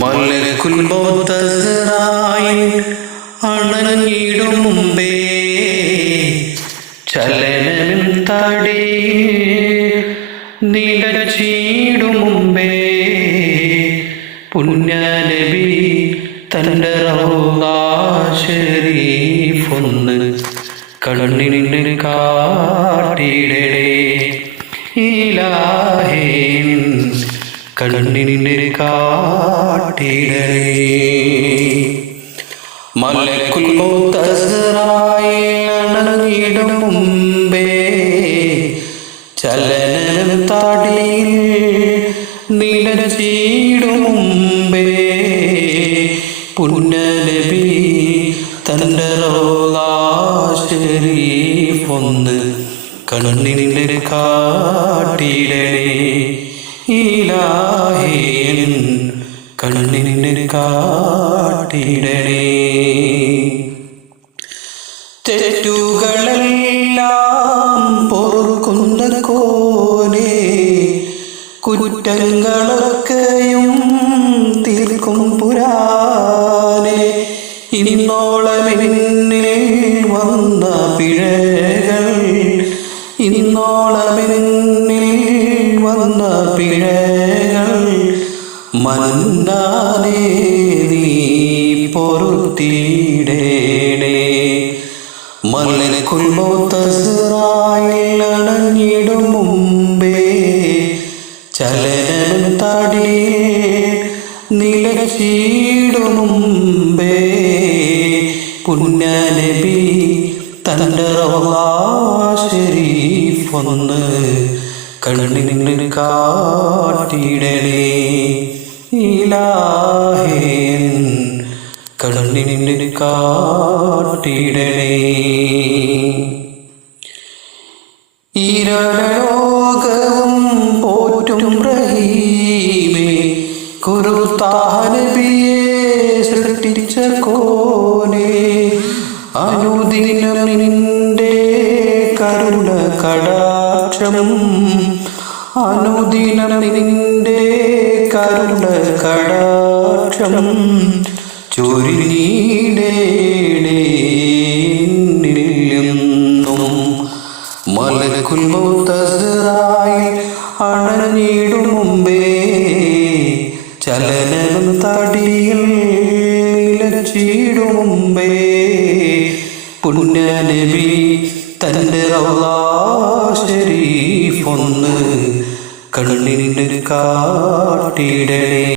മലക്കുൽ മൗത്ത് അണഞ്ഞിടും മുമ്പേ ചലനം തടയിൽ നിലച്ചിടും മുമ്പേ പുണ്യനബി തൻ്റെ റൗളാ ശരീഫൊന്ന് കണ്ണിന് കാട്ടിടണേ ഇലാഹേ കണ്ണിന് കാട്ടിടണേ. മലക്കുൽ മൗത്ത് അണഞ്ഞിടും മുമ്പേ ചലനം തടയിൽ നിലച്ചിടും മുമ്പേ പുണ്യനബി തൻ്റെ റൗളാ ശരീഫൊന്ന് കണ്ണിന് കാട്ടിടണേ ഇലാഹേ കണ്ണിന് കാട്ടിടണേ. തെറ്റുകളെല്ലാം പൊറുക്കുന്ന കോനേ കുറ്റങ്ങളൊക്കെയും തീർക്കും പുരാനെ ഇന്നോളമെന്നിൽ വന്ന പിഴകൾ വന്ന പിഴകൾ മന്നാനേ നീ പൊറുത്തിടേണേ. മലക്കുൽ മൗത്ത് അണഞ്ഞിടും മുമ്പേ ചലനം തടയിൽ നിലച്ചിടും മുമ്പേ പുണ്യനബി തൻ്റെ റൗളാ ശരീഫൊന്ന് കണ്ണിന് കാട്ടിടണേ ഇലാഹേ കണ്ണിന് കാട്ടിടണേ. ഈരലോകവും പോറ്റും റഹീമേ നബിയെ സൃഷ്ടിച്ച കോനേ അനുദിനം നിന്റെ കരുണ കടാക്ഷം അനുദിനം നിന്റെ കരുണ കടാക്ഷം ചൊരിഞ്ഞിടേണെന്നും. മലക്കുൽ മൗത്ത് അണഞ്ഞിടും മുമ്പേ ചലനം തടയിൽ നിലച്ചിടും മുമ്പേ പുണ്യനബി തൻ്റെ റൗളാ ശരീഫൊന്ന് കണ്ണിന് കാട്ടിടണേ.